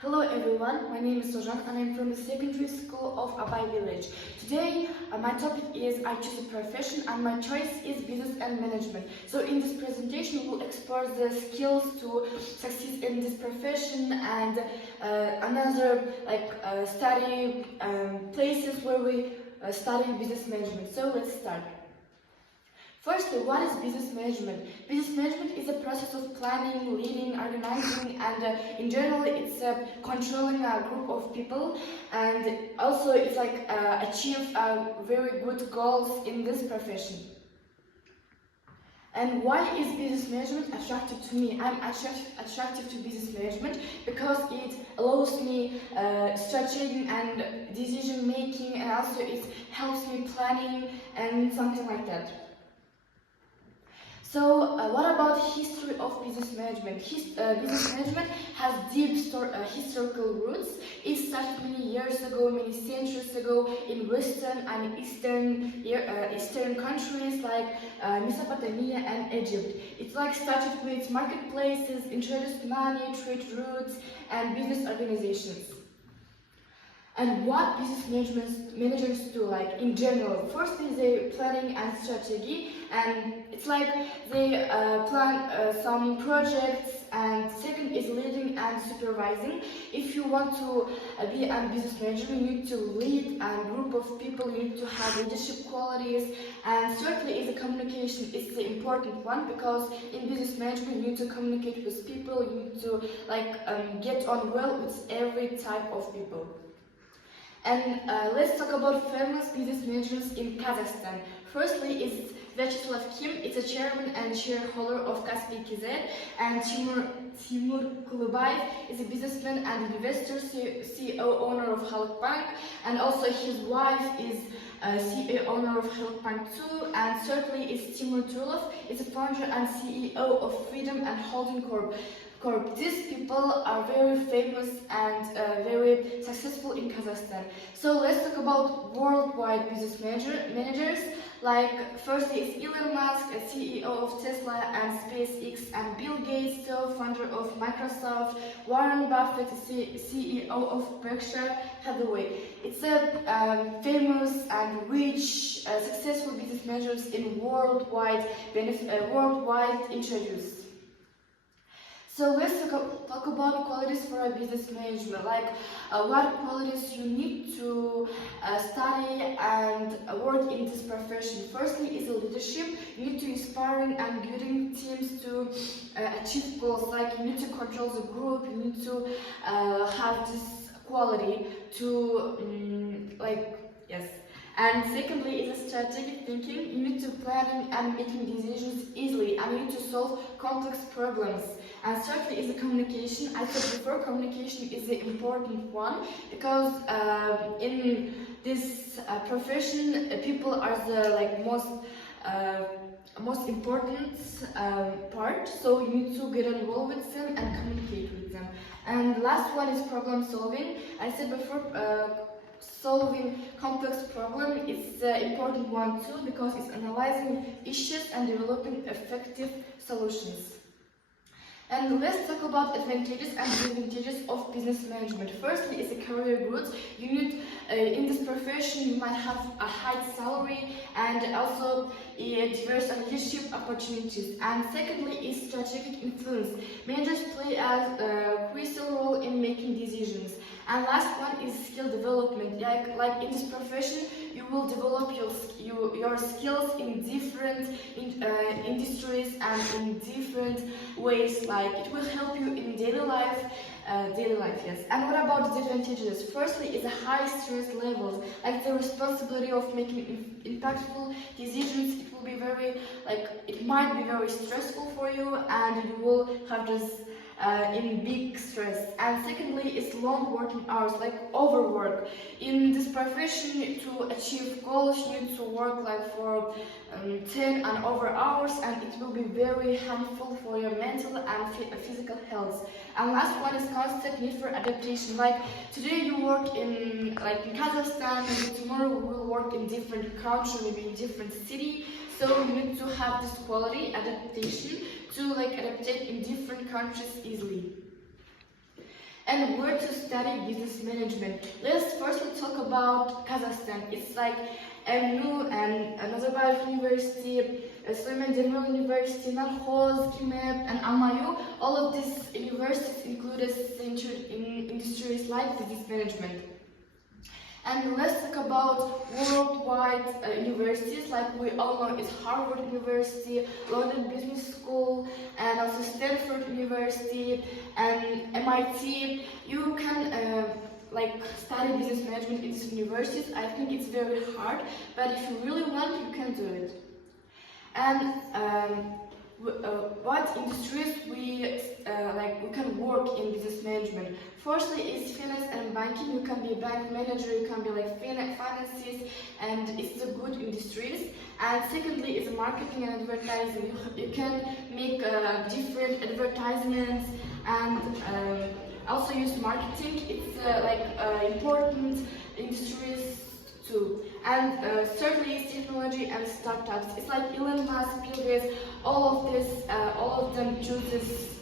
Hello everyone, my name is Toğжan and I'm from the secondary school of Abay village. Today my topic is I choose a profession and my choice is business and management. So in this presentation we will explore the skills to succeed in this profession and another study places where we study business management. So let's start. Firstly, what is business management? Business management is a process of planning, leading, organizing, and in general, it's controlling a group of people, and also it's like achieve very good goals in this profession. And why is business management attractive to me? I'm attractive to business management because it allows me strategy and decision making, and also it helps me planning and something like that. So, what about history of business management? Business management has deep historical roots. It started many years ago, many centuries ago, in Western and Eastern countries like Mesopotamia and Egypt. It's like started with marketplaces, introduced money, trade routes, and business organizations. And what business managers do, like in general? Firstly, they planning and strategy, and it's like they plan some projects. And second is leading and supervising. If you want to be a business manager, you need to lead a group of people. You need to have leadership qualities. And thirdly is the communication. It's the important one because in business management you need to communicate with people. You need to get on well with every type of people. And let's talk about famous business managers in Kazakhstan. Firstly is Vyacheslav Kim, it's a chairman and shareholder of Kaspi KZ, and Timur Kulubayev is a businessman and investor, CEO owner of Halk Bank, and also his wife is CEO owner of Halk Bank too. And thirdly is Timur Turlov, is a founder and CEO of Freedom and Holding Corp. These people are very famous and very successful in Kazakhstan. So let's talk about worldwide business managers. Like firstly is Elon Musk, a CEO of Tesla and SpaceX, and Bill Gates, founder of Microsoft, Warren Buffett, CEO of Berkshire Hathaway. It's a famous and rich, successful business managers in worldwide introduced. So let's talk about qualities for a business management, like what qualities you need to study and work in this profession. Firstly is leadership. You need to inspiring and guiding teams to achieve goals, like you need to control the group, you need to have this quality to yes. And secondly is strategic thinking. You need to planning and making decisions easily, and you need to solve complex problems. And thirdly is the communication. I said before, communication is the important one because in this profession, people are the most important part. So you need to get involved with them and communicate with them. And last one is problem solving. I said before. Solving complex problem is the important one too because it's analyzing issues and developing effective solutions. And let's talk about advantages and disadvantages of business management. Firstly is a career growth. You need, in this profession, you might have a high salary and also diverse leadership opportunities. And secondly is strategic influence. Managers play a crucial role in making decisions. And last one is skill development. Like in this profession, you will develop your skills in different industries and in different ways. Like it will help you in daily life, yes. And what about the disadvantages? Firstly is a high stress levels, like the responsibility of making impactful decisions. It will be it might be very stressful for you, and you will have this in big stress. And secondly is long working hours, like overwork. In this profession, to achieve goals, you need to work for 10 and over hours, and it will be very harmful for your mental and physical health. And last one is constant need for adaptation. Like today you work in Kazakhstan, and tomorrow we will work in different country, maybe in different city. So you need to have this quality adaptation to adaptate in different countries easily. And where to study business management? Let's firstly talk about Kazakhstan. It's like Emnu and Nazarbayev University, Süleyman Demirel University, Narhoz, Kimep, and Almayu. All of these universities include in industries like business management. And let's talk about worldwide universities, like we all know is Harvard University, London Business School, and also Stanford University and MIT. You can study business management in these universities. I think it's very hard, but if you really want, you can do it. And what industries we can work in business management? Firstly is finance and banking. You can be a bank manager, you can be like finances, and it's the good industries. And secondly is marketing and advertising. You can make different advertisements and also use marketing. It's important industries too. And thirdly is technology and startups. It's like Elon Musk, Bill Gates, all of them chooses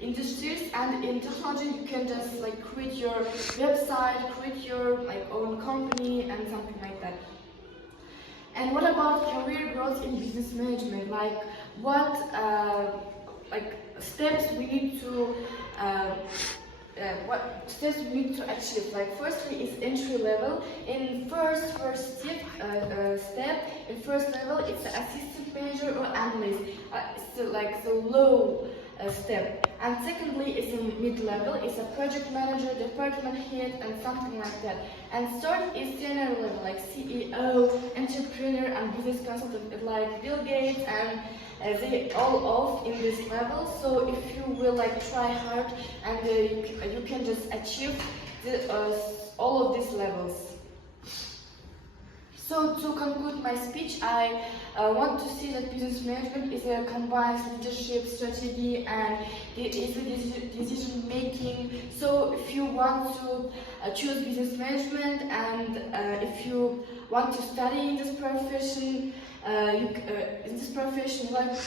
industries. And in technology, you can just create your website, create your own company, and something like that. And what about career growth in business management? What steps we need to achieve? Firstly is entry level. In first step, in first level, it's assistant manager or analyst. It's the low step. And secondly is a mid level. It's a project manager, department head, and something like that. And third is senior level, like CEO, entrepreneur, and business consultant, like Bill Gates, and they all off in this level. So if you will try hard, and you can just achieve all of these levels. So to conclude my speech, I want to see that business management is a combines leadership, strategy, and decision making. So if you want to choose business management, and if you want to study in this profession, you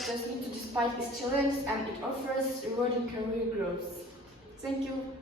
just need to despite its challenges, and it offers rewarding career growth. Thank you.